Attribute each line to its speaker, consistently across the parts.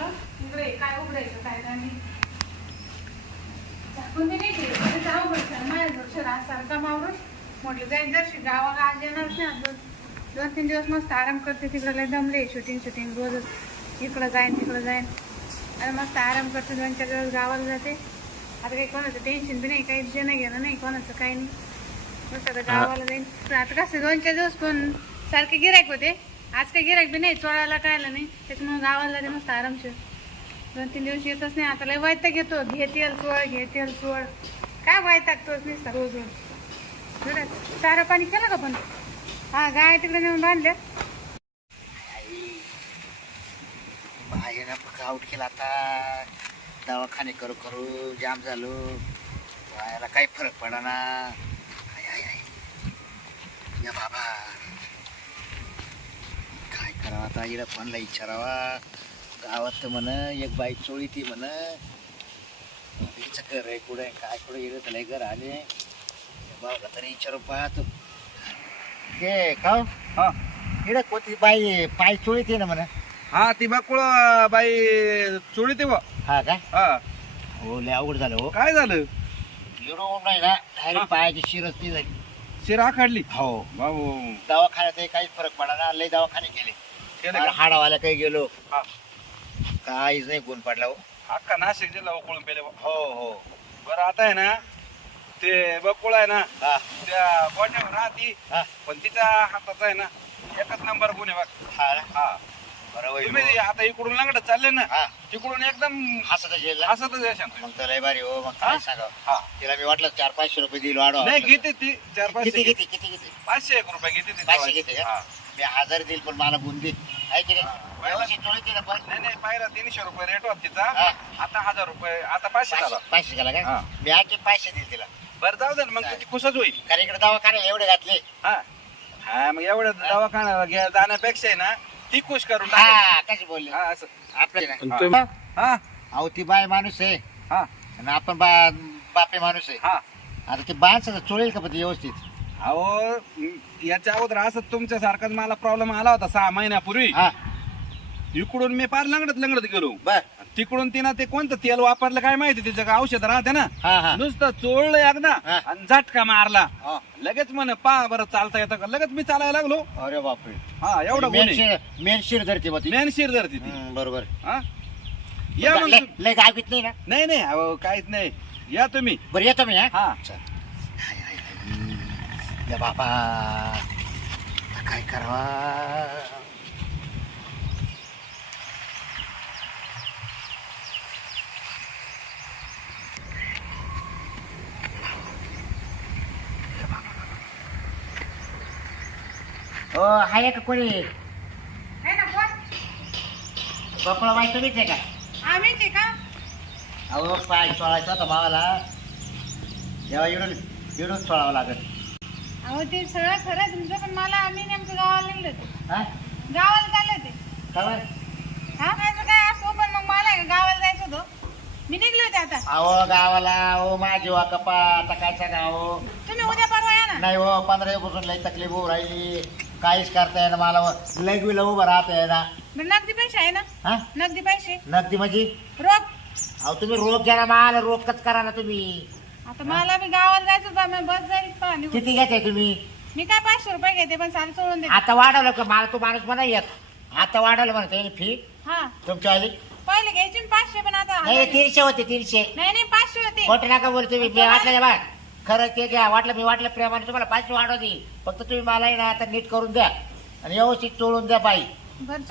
Speaker 1: इकडे काय उघडायचं काय काय नाही झाकून पडतं. माझ्या सारखा मावरून. म्हटलं जरशी गावाला आज येणार नाही आज दोन- दोन तीन दिवस मस्त आराम करते तिकडे लय दमले शूटिंग शूटिंग रोजच. इकडं जाईन तिकडं जाईन. आणि मस्त आराम करते दोन चार दिवस गावाला जाते. आता काही कोणाचं टेन्शन बी नाही काही देणं घेणं नाही कोणाचं काही नाही. मस्त आता गावाला जाईन. आता कसं दोन चार दिवस पण सारखे गिरायक होते. आज काही गिरायक बी नाही चोळायला कळालं नाही. त्याच्यामुळे गावाला ते मस्त आरामशीर. दोन तीन दिवस येतच नाही. आता लय वायता घेतो घेतील चोळ घेतील चोळ. काय वैतागतोच नुसता रोज रोज. बरं, चारा पाणी केलं का पण? हा गाय तिकडे नेऊन बांधल्या.
Speaker 2: आउट केला आता? दवाखाने करू करू जाम झालो. याला काही फरक पडा ना आय, आय, आय. या बाबा. करावं आता इकडं फोनला विचारावा. गावात तर म्हण एक बाई चोळी ती म्हण घर आहे कुठे काय कुठे इकडं त्याला घर आले. बाबा तरी विचारू पाहतो. हे का हो? इकडं कोणती बाई पाय चोळी ती ना म्हणा.
Speaker 3: हा ती बाकुळ बाई चोळी ते बा
Speaker 2: हा का?
Speaker 3: हा.
Speaker 2: हो लय अवघड झालं हो.
Speaker 3: काय झालं?
Speaker 2: एवढं नाही ना डायरेक्ट पायाची शिरच ती झाली.
Speaker 3: शिरा काढली
Speaker 2: हो.
Speaker 3: बाबू.
Speaker 2: दवाखान्यात काहीच फरक पडा ना लय दवाखाने केले.
Speaker 3: केले का
Speaker 2: हाडावाल्या काही गेलो
Speaker 3: हा
Speaker 2: काहीच नाही गुण पडला हो
Speaker 3: अख्खा नाशिक जिल्हा उकळून पेले बा.
Speaker 2: हो हो
Speaker 3: बरं आता आहे ना ते बकुळ आहे ना
Speaker 2: हा
Speaker 3: त्या गोट्यावर राहती
Speaker 2: हा
Speaker 3: पण तिच्या हाताचा आहे ना एकच नंबर गुण आहे बघ
Speaker 2: हा ना?
Speaker 3: हा
Speaker 2: बरं होईल
Speaker 3: तुम्ही
Speaker 2: हो.
Speaker 3: आता इकडून लंगडत चालले ना
Speaker 2: हा
Speaker 3: तिकडून एकदम
Speaker 2: असं तर जेल
Speaker 3: हसतच तुम्ही.
Speaker 2: मग तर लय भारी हो मग
Speaker 3: हा?
Speaker 2: काय सांगा
Speaker 3: हा
Speaker 2: तिला मी वाटलं चार पाचशे रुपये दिल वाढवा
Speaker 3: नाही घेते ती चार पाचशे
Speaker 2: किती
Speaker 3: घेते.
Speaker 2: किती किती किती
Speaker 3: पाचशे एक रुपये घेते ती
Speaker 2: पाचशे घेते. का
Speaker 3: हा.
Speaker 2: मी हजार देईल पण मला गुण दे आहे की. नाही? व्यवस्थित ना पण?
Speaker 3: नाही नाही पायरा तीनशे रुपये रेट होता तिचा.
Speaker 2: हा.
Speaker 3: आता हजार रुपये आता पाचशे झाला.
Speaker 2: पाचशे पाचशे गेला
Speaker 3: हा.
Speaker 2: का मी आणखी पाचशे देईल तिला.
Speaker 3: बरं जाऊ दे ना मग ती खुशच होईल.
Speaker 2: कारण इकडे दवाखाने एवढे घातले.
Speaker 3: हा. हा मग एवढं दवाखाना घ्या- जाण्यापेक्षा आहे ना ती खुश करून टाकायची.
Speaker 2: हा कशी बोलले?
Speaker 3: हा असं. हा. हा.
Speaker 2: अहो ती बाय माणूस आहे.
Speaker 3: हा.
Speaker 2: आणि आपण बा बापे माणूस आहे.
Speaker 3: हा.
Speaker 2: आता ते बायचं चोळेल का पण ते व्यवस्थित?
Speaker 3: अहो याच्या अगोदर असं तुमच्यासारखाच मला प्रॉब्लेम आला होता सहा महिन्यापूर्वी.
Speaker 2: हा.
Speaker 3: इकडून मी पार लंगडत लंगडत गेलो.
Speaker 2: बर.
Speaker 3: तिकडून तिनं ते कोणतं तेल वापरलं काय माहिती तिचं का औषध राहते ना?
Speaker 2: हा हा.
Speaker 3: नुसतं चोळलं एकदा
Speaker 2: हा.
Speaker 3: आणि झटका मारला.
Speaker 2: हा.
Speaker 3: लगेच म्हण पा बरं चालता येतं का? लगेच मी चालायला लागलो.
Speaker 2: अरे बापरे.
Speaker 3: हा एवढा गुन्हे
Speaker 2: शिर मेन शिर धरते बा ती.
Speaker 3: धरती ती.
Speaker 2: हम्म, बरोबर.
Speaker 3: हा? या मग
Speaker 2: लय
Speaker 3: तुम्ही.
Speaker 2: लय गावीत नाही ना?
Speaker 3: नाही नाही अहो काहीच नाही. या तुम्ही.
Speaker 2: बरं येतो मी हा.
Speaker 3: हा.
Speaker 2: चल. हाय, हाय, हाय. या बाबा आता काय करावा हो आहे का कोणी
Speaker 1: आहे ना कोण
Speaker 2: बकुळा बाई तुम्हीच आहे का
Speaker 1: आम्हीच आहे का
Speaker 2: अहो पाय सोळायचा होता मावाला जेव्हा इडून इडून सोळावं लागत
Speaker 1: अहो ते सगळं खरं आहे तुमचं पण मला आम्ही नेमकं गावाला होतो.
Speaker 2: हा?
Speaker 1: गावाला चालले होते.
Speaker 2: खबर?
Speaker 1: हा? माझं काय असो पण मग मला आहे का? गावाला जायचं होतं. मी निघले होते आता.
Speaker 2: अहो गावाला अहो माझी वा कपा आता काय सांगा अहो
Speaker 1: तुम्ही उद्या परवा या ना.
Speaker 2: नाही हो पंधरा दिवसापासून लई तकलीफ होऊ राहिली. काहीच करता येणं मला. लग विला उभं राहता येणार
Speaker 1: बरं नगदी पैसे आहे ना?
Speaker 2: हा?
Speaker 1: नगदी पैसे.
Speaker 2: नगदी म्हणजे?
Speaker 1: रोख.
Speaker 2: अहो तुम्ही रोग घ्या ना मला रोगच करा ना तुम्ही.
Speaker 1: आता मला बी गावाला जायचं मी बस जाईल पहा निघून.
Speaker 2: किती घ्यायचे तुम्ही?
Speaker 1: मी काय पाचशे रुपये घेते पण साल सोडून देते.
Speaker 2: आता वाढवलं का? मला तो माणूस म्हणा येत. आता वाढवलं म्हणा फी
Speaker 1: हा.
Speaker 2: तुमच्या आली
Speaker 1: पहिले घ्यायची ना पाचशे पण आता
Speaker 2: नाही
Speaker 1: हजार-
Speaker 2: तीनशे होते तीनशे.
Speaker 1: नाही नाही पाचशे होते.
Speaker 2: खोटं नका बोल तुम्ही मी वाटलं बा खरं ते घ्या वाटलं मी वाटलं प्रेमाने तुम्हाला पाचशे वाढव दे फक्त तुम्ही मला आहे ना आता नीट करून द्या. आणि व्यवस्थित चोळून द्या बाई.
Speaker 1: बरं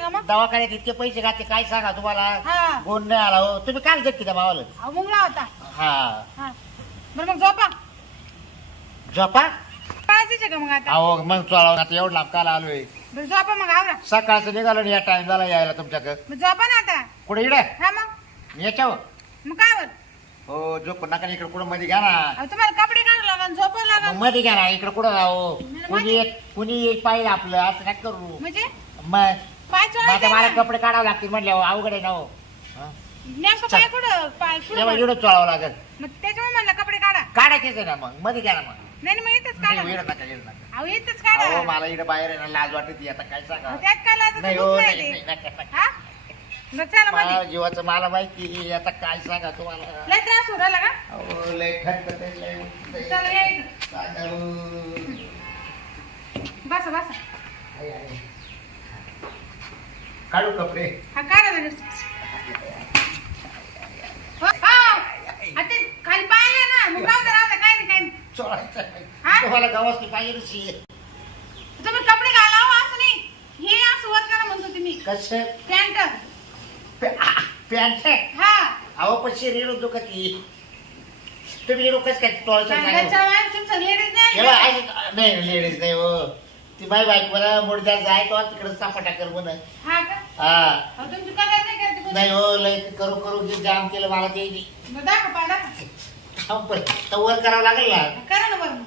Speaker 1: का मग?
Speaker 2: दवाखान्यात इतके पैसे घातले काय सांगा तुम्हाला?
Speaker 1: हा.
Speaker 2: गुण नाही आला हो. तुम्ही काल देत त्या भावाला?
Speaker 1: अहो मुंगळा होता.
Speaker 2: हा.
Speaker 1: हा. बरं मग झोपा.
Speaker 2: झोपा?
Speaker 1: का मग आता?
Speaker 2: अहो मग आता एवढं लांब काल आलोय.
Speaker 1: बरं झोपा मग आवरा.
Speaker 2: सकाळचं निघालो ना या टाइम झाला यायला तुमच्याकडे.
Speaker 1: मग झोपा ना आता.
Speaker 2: कुठे इकडे?
Speaker 1: हा मग.
Speaker 2: याच्यावर.
Speaker 1: मग काय वर
Speaker 2: हो झोप नका इकडे कुठं मध्ये घ्या ना.
Speaker 1: अहो तुम्हाला कपडे काढू
Speaker 2: मग मध्ये घ्या ना इकडे कुठं राहो? कुणी कुणी एक पाहिजे आपलं असं नका करू?
Speaker 1: म्हणजे?
Speaker 2: मग
Speaker 1: पाय
Speaker 2: मला कपडे काढावं लागतील म्हटल्यावर अवघड आहे ना हा?
Speaker 1: नेमकं पाय कुठं पाय
Speaker 2: तेव्हा
Speaker 1: कुठं
Speaker 2: इकडं चोळावं लागेल.
Speaker 1: मग त्याच्यामुळे म्हणलं कपडे काढा.
Speaker 2: काढायचेच आहे ना मग मध्ये घ्या ना मग.
Speaker 1: नाही नाही, मग इथंच
Speaker 2: नाही,
Speaker 1: काढा.
Speaker 2: इकडं नका इकडं नका.
Speaker 1: अहो इथंच
Speaker 2: अहो
Speaker 1: काढा
Speaker 2: मला इकडे बाहेर आहे ना लाज वाटते आता काय सांगा?
Speaker 1: अहो, त्यात काय लाजायचं
Speaker 2: नाही हो
Speaker 1: नाही
Speaker 2: नाही
Speaker 1: ते.
Speaker 2: नाही, नका, नका.
Speaker 1: हा? बरं, चला मध्ये.
Speaker 2: मला जीवाचं मला माहिती आता काय सांगा तुम्हाला?
Speaker 1: लय त्रास होऊ राहिला का?
Speaker 2: अहो, लय खटकट आहे, लय उठतंय.
Speaker 1: चला या इथं.
Speaker 2: काय करू?
Speaker 1: बसा बसा.
Speaker 2: आई, आई. काढू कपडे?
Speaker 1: हा काढा लगेच हो, हो. आ, ते खाली पाहिलं ना मग राहू दे राहू दे काय नाही काय नाही
Speaker 2: चोळायचं
Speaker 1: हा?
Speaker 2: तुम्हाला गावात पाहिजे नशी
Speaker 1: तुम्ही कपडे घाला हो, असं नाही. हे असं वर करा म्हणतो तुम्ही.
Speaker 2: कसं?
Speaker 1: पॅन्ट.
Speaker 2: पॅन्ट?
Speaker 1: हा.
Speaker 2: अहो पण शरीर दुखती तुम्ही काय टॉयचं
Speaker 1: पॅन्टच्या वेळेस तुमचं लेडीज नाही.
Speaker 2: नाही लेडीज नाही हो. ती बाय बाईक मला मुडद्या जाय तो तिकडे सापाटा कर म्हण
Speaker 1: हा का?
Speaker 2: हा.
Speaker 1: अहो, तुमची कलर नाही करते कोणी.
Speaker 2: नाही हो लय करू करू जाम केलं मला ते
Speaker 1: दाखव दाखव.
Speaker 2: थांब पण तर वर करावं लागेल ना.
Speaker 1: करा ना बरं.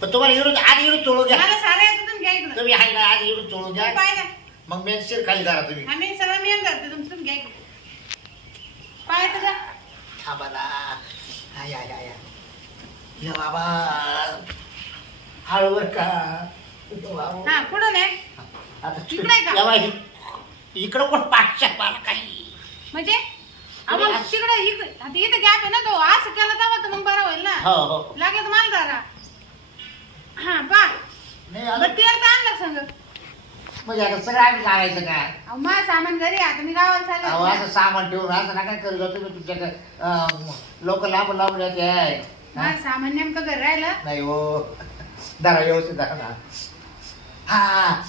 Speaker 2: पण तुम्हाला आधी चोळू घ्या.
Speaker 1: मला सारा येतं तुम्ही घ्या इकडं
Speaker 2: तुम्ही आहे ना आधी घ्या.
Speaker 1: पाहिलं.
Speaker 2: मग खाली धरा तुम्ही.
Speaker 1: आम्ही सगळं मिळून करते तुमचं तुम्ही घ्या इकडं पाय तुझा
Speaker 2: थांबा ना. आय आय आय आय. या बाबा. हळूवर का? बाबा.
Speaker 1: हा कुठं नाही
Speaker 2: आता
Speaker 1: इकडे का?
Speaker 2: इकडं कोण पाचशे मला काही?
Speaker 1: म्हणजे? मग तिकडे इकडे आता इथं गॅप आहे ना तो. असं केलं तेव्हा तर मग बरं होईल ना.
Speaker 2: हो हो.
Speaker 1: लागलं तर मला धरा. हा पा
Speaker 2: नाही
Speaker 1: बरं
Speaker 2: आता-
Speaker 1: तेल तर आणलं संग.
Speaker 2: म्हणजे आता सगळं आम्ही लावायचं का
Speaker 1: अहो माझं सामान घरी आहे, आता मी गावाला
Speaker 2: अहो
Speaker 1: चालले
Speaker 2: असं सामान ठेवून असं नका करू. जाऊ तुम्ही तुमच्याकडे लोक लांब लांब येते
Speaker 1: माझं सामान नेमकं घरी राहिलं.
Speaker 2: नाही हो. धरा व्यवस्थित धरा ना. हा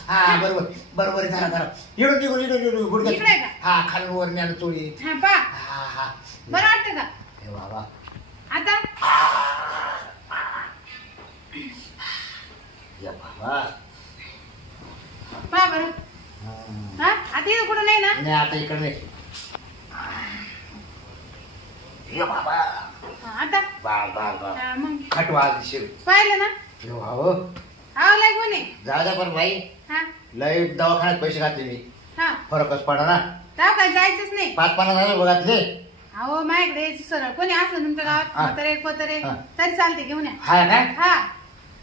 Speaker 2: हा बरोबर बरोबर आहे, धरा धरा. इडून इडून इडून.
Speaker 1: इकडे का?
Speaker 2: हा खालून वर न्यानं चोळी
Speaker 1: हा पा.
Speaker 2: हा हा.
Speaker 1: बरं वाटतं का?
Speaker 2: हे बाबा.
Speaker 1: आता?
Speaker 2: या बाबा.
Speaker 1: पा बरं.
Speaker 2: हम्म.
Speaker 1: हा आता इथं कुठं नाही ना?
Speaker 2: नाही आता इकडे नाही. ये बाबा.
Speaker 1: हा, आता?
Speaker 2: बाळ बाळ बाळ.
Speaker 1: हा, मग.
Speaker 2: खटवा दिसेल
Speaker 1: पाहिलं ना?
Speaker 2: हे बाबा
Speaker 1: लय कोणी.
Speaker 2: जाऊ द्या पण भाई
Speaker 1: हा.
Speaker 2: लय दवाखान्यात पैसे घातले मी.
Speaker 1: हा.
Speaker 2: फरकच पडा ना.
Speaker 1: तेव्हा काय जायचंच नाही.
Speaker 2: पाच पन्नास हजार घातले
Speaker 1: अहो माझ्याकडे यायचं सरळ. कोणी असलं तुमच्या गावात?
Speaker 2: हा.
Speaker 1: म्हातारे कोतरे
Speaker 2: हा.
Speaker 1: तरी चालते घेऊन या.
Speaker 2: हा ना?
Speaker 1: हा.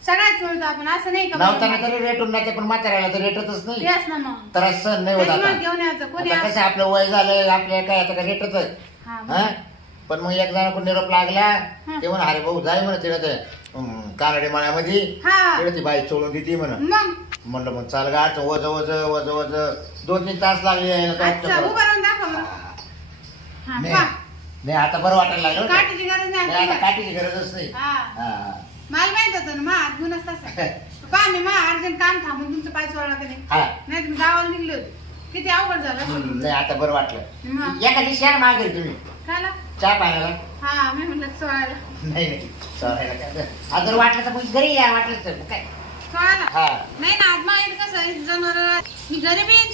Speaker 1: सगळ्यात सोडतो आपण. असं नाही का
Speaker 2: नव्हताना तरी रेटून नाही पण म्हाताऱ्याला तर रेटतच नाही.
Speaker 1: तेच ना मग.
Speaker 2: तर सण नाही होत
Speaker 1: त्याच्यामुळे
Speaker 2: आता.
Speaker 1: घेऊन यायचं कोणी
Speaker 2: आता कसं आपलं वय झालं आपल्या काय आता काय रेटच
Speaker 1: हा
Speaker 2: हा? पण मग एक जण कोण निरोप लागला
Speaker 1: हा.
Speaker 2: ते म्हणा अरे भाऊ जाय म्हणा ते हम्म, कानडी माळ्यामध्ये
Speaker 1: हा.
Speaker 2: तिला ती बाई चोळून देते म्हणा.
Speaker 1: मग?
Speaker 2: म्हणलं मग चाल गाठ वज वज वज वज. दोन तीन तास लागले यायला काय
Speaker 1: अच्छा उभं राहून दाखव मग. हा
Speaker 2: नाही नाही, आता बरं वाटायला लागलं बरं का?
Speaker 1: काठीची गरज नाही
Speaker 2: नाही, आता
Speaker 1: आपल्याला.
Speaker 2: काठीची गरजच नाही.
Speaker 1: हा.
Speaker 2: हा.
Speaker 1: मला माहीत होतं ना मा हात गुणच तसा पा मी मा अर्जंट काम थांबून तुमचं पाय सोडला कधी
Speaker 2: हा.
Speaker 1: नाही तुम्ही गावाला निघले. होते किती अवघड झालं.
Speaker 2: नाही आता बरं वाटलं.
Speaker 1: मग.
Speaker 2: एका दिवशी या मागे तुम्ही.
Speaker 1: खाला
Speaker 2: चहा पाण्याला.
Speaker 1: हा मी म्हणलं सोळायला
Speaker 2: नाही नाही. काय. जर वाटलं तर मग घरी या वाटलं तर काय? हा.
Speaker 1: नाही ना आज माहिती कसं आहे जनावर. मी घरी बी येईन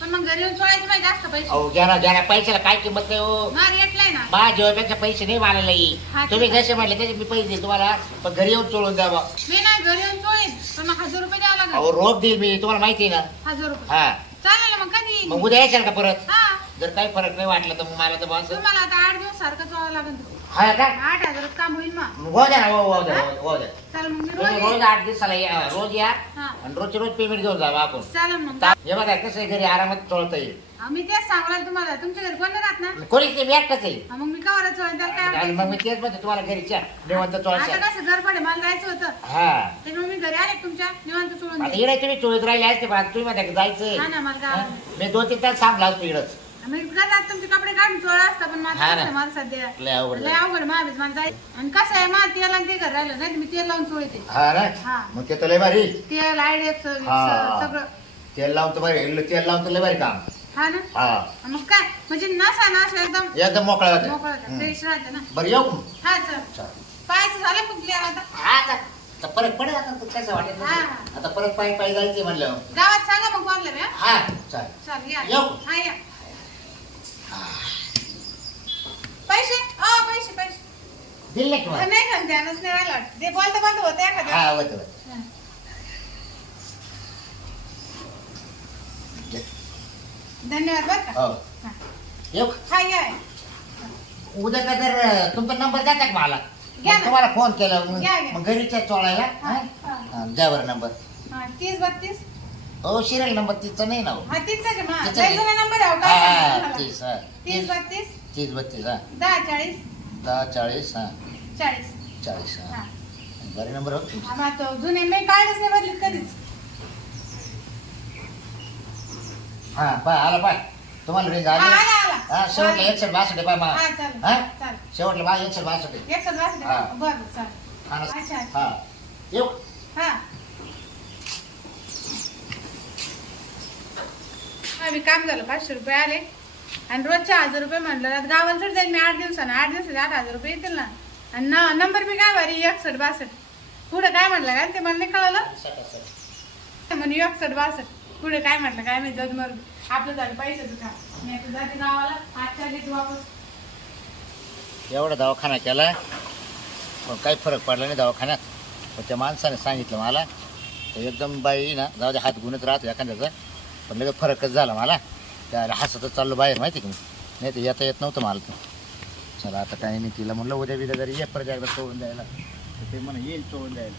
Speaker 1: पण मग घरी येऊन जास्त पैसे.
Speaker 2: अहो ज्याला ज्याला पैशाला काय किंमत नाही हो.
Speaker 1: रेटलाय ना.
Speaker 2: माझ्या पैसे नाही मला लई
Speaker 1: हा,
Speaker 2: तुम्ही जसे म्हटले तसे मी पैसे देईल तुम्हाला. पण घरी येऊन चोळून द्या बा.
Speaker 1: मी नाही घरी येऊन सोळीन पण मग हजार रुपये द्यावं लागेल.
Speaker 2: रोख देईल मी. तुम्हाला माहिती आहे ना.
Speaker 1: हजार रुपये.
Speaker 2: हा.
Speaker 1: चालेल ना मग कधी येईन?
Speaker 2: मग उद्या यायचं का परत?
Speaker 1: हा.
Speaker 2: जर काही फरक नाही वाटला तर मग मला तर बस
Speaker 1: तुम्हाला आता आठ दिवस सारखं चोळावं लागेल.
Speaker 2: हा
Speaker 1: आठ हजारात काम होईल मग.
Speaker 2: मग हो द्या ना हो हो द्या हो- हो द्या.
Speaker 1: चालेल मग मी रोज येईन.
Speaker 2: आठ दिवसाला या रोज या
Speaker 1: हा.
Speaker 2: आणि रोजचे रोज पेमेंट घेऊन जावा आपण.
Speaker 1: चालेल मग.
Speaker 2: हे बघा कसं आहे घरी आरामात चोळता येईल.
Speaker 1: मी तेच तुम्हाला तुमच्या घरी कोण नाही राहत ना?
Speaker 2: कोणीच नाही मी एकटाच आहे.
Speaker 1: हा, मग मी कवर चोळेन त्याला काय
Speaker 2: आणि मग मी
Speaker 1: अडचण?
Speaker 2: तेच म्हणते तुम्हाला घरी च्या निवंत
Speaker 1: आता
Speaker 2: चोळायचं
Speaker 1: कसं घर पडे मला जायचं होतं.
Speaker 2: हा.
Speaker 1: त्याच्यामुळे मी घरी आले तुमच्या? निवांत सोडून
Speaker 2: आता
Speaker 1: दे.
Speaker 2: इकडे तुम्ही चोळीत राहिले असते पण आता तुम्ही म्हणता जायचंय.
Speaker 1: हा ना मला? गावाला.
Speaker 2: मी दोन तीन तास थांबला असतो इकडंच.
Speaker 1: मी घरात तुमचे कपडे काढून चोळा असता पण
Speaker 2: हा ना.
Speaker 1: आहे, मला सध्या
Speaker 2: लय अवघड
Speaker 1: लय
Speaker 2: झालं.
Speaker 1: अवघड महाबीज मला जायचं आणि कसं आहे मला तेल आणि ते घर राहिलं नाही तर मी तेल लावून चोळते
Speaker 2: हा ना?
Speaker 1: हा.
Speaker 2: मग ते तर लय भारी.
Speaker 1: तेल आयडेक्स
Speaker 2: हा.
Speaker 1: सगळं.
Speaker 2: तेल लावून तर भारी तेल लावून तर लय भारी काम.
Speaker 1: हा ना?
Speaker 2: हा.
Speaker 1: मग काय? म्हणजे नसा ना असं एकदम
Speaker 2: एकदम मोकळा होता.
Speaker 1: मोकळं फ्रेश राहते ना.
Speaker 2: बरं येऊ. का?
Speaker 1: हा चल.
Speaker 2: चल.
Speaker 1: पाहायचं झालं पण क्लिअर आता?
Speaker 2: हा आता आता परत पडेल आता कसं वाटेल
Speaker 1: हा.
Speaker 2: आता परत पायी पायी जायचे म्हणलं.
Speaker 1: गावात सांगा मग कोणलं बी, हा?
Speaker 2: हा चालेल
Speaker 1: चल या.
Speaker 2: येऊ.
Speaker 1: हा या. पैसे अ पैसे पैसे
Speaker 2: दिले की
Speaker 1: नाही ध्यानच नाही राहिलं. ते बोलता बोलता होते एखाद्या
Speaker 2: होतं होतं.
Speaker 1: हा. धन्यवाद बरं का
Speaker 2: हो
Speaker 1: हा.
Speaker 2: येऊ का?
Speaker 1: हा या या.
Speaker 2: उद्या का तर अं, तुमचा नंबर द्या का मला
Speaker 1: घ्या
Speaker 2: मग
Speaker 1: ना.
Speaker 2: तुम्हाला फोन केला मग
Speaker 1: घ्या, घ्या.
Speaker 2: मग घरीच्या चोळायला
Speaker 1: हा,
Speaker 2: हा?
Speaker 1: हा.
Speaker 2: हा, द्या बरं नंबर
Speaker 1: हा, तीस बत्तीस
Speaker 2: हो सिरियल नंबर तिचा नाही ना हो.
Speaker 1: हा तीच आहे मा
Speaker 2: तिचा आहे.
Speaker 1: जुना नंबर आहे हो,
Speaker 2: हा हा? हा
Speaker 1: तीस
Speaker 2: तीस
Speaker 1: बत्तीस
Speaker 2: तीस बत्तीस हा.
Speaker 1: दहा चाळीस.
Speaker 2: दहा चाळीस हा.
Speaker 1: चाळीस.
Speaker 2: चाळीस हा.
Speaker 1: हा.
Speaker 2: बरे नंबर हो तुमचे.
Speaker 1: आम्हा तो जुने मी काढच नाही बदलीत कधीच.
Speaker 2: हा पाय आला पाय तुम्हाला रेंज
Speaker 1: हा,
Speaker 2: आली
Speaker 1: आला, आला.
Speaker 2: हा शेवटला एकशे बासष्ट पाय मा
Speaker 1: हा चालेल
Speaker 2: हा?
Speaker 1: चालेल.
Speaker 2: शेवटला बा एकशे बासष्ट
Speaker 1: एक
Speaker 2: हा.
Speaker 1: बरं चालेल.
Speaker 2: हा ना.
Speaker 1: अच्छा.
Speaker 2: हा. येऊ.
Speaker 1: हा. आम्ही काम झालं पाचशे रुपये आले. आणि रोजचे हजार रुपये म्हटलं आता गावांसाठी जाईल मी आठ दिवसानं. आठ दिवसाचे आठ हजार रुपये येतील ना. आणि न- नंबर बी काय भारी? एकसठ बासष्ट. पुढे काय म्हटलं काय? ते मला नाही कळलं. म्हणे एकसठ बासष्ट. पुढे काय म्हटलं काय मी जग मर आपलं झालं पैशाचं काम. मी आता जाते गावाला. आजच्या आधी वापस.
Speaker 2: एवढा दवाखाना केला. पण काही फरक पडला नाही दवाखान्यात. पण त्या माणसाने सांगितलं मला. तर एकदम बाई ना जाऊ दे हात गुणत राहतो एखाद्याचा. पण लगेच फरकच झाला मला. त्याला हसतच चाललो बाहेर माहिती का मी? नाही तर येता येत नव्हतं मला तर चला आता काही नाही तिला म्हणलं उद्या बिद्या जरी ये परत एकदा सोडून द्यायला. तर ते म्हणा येईल सोडून द्यायला.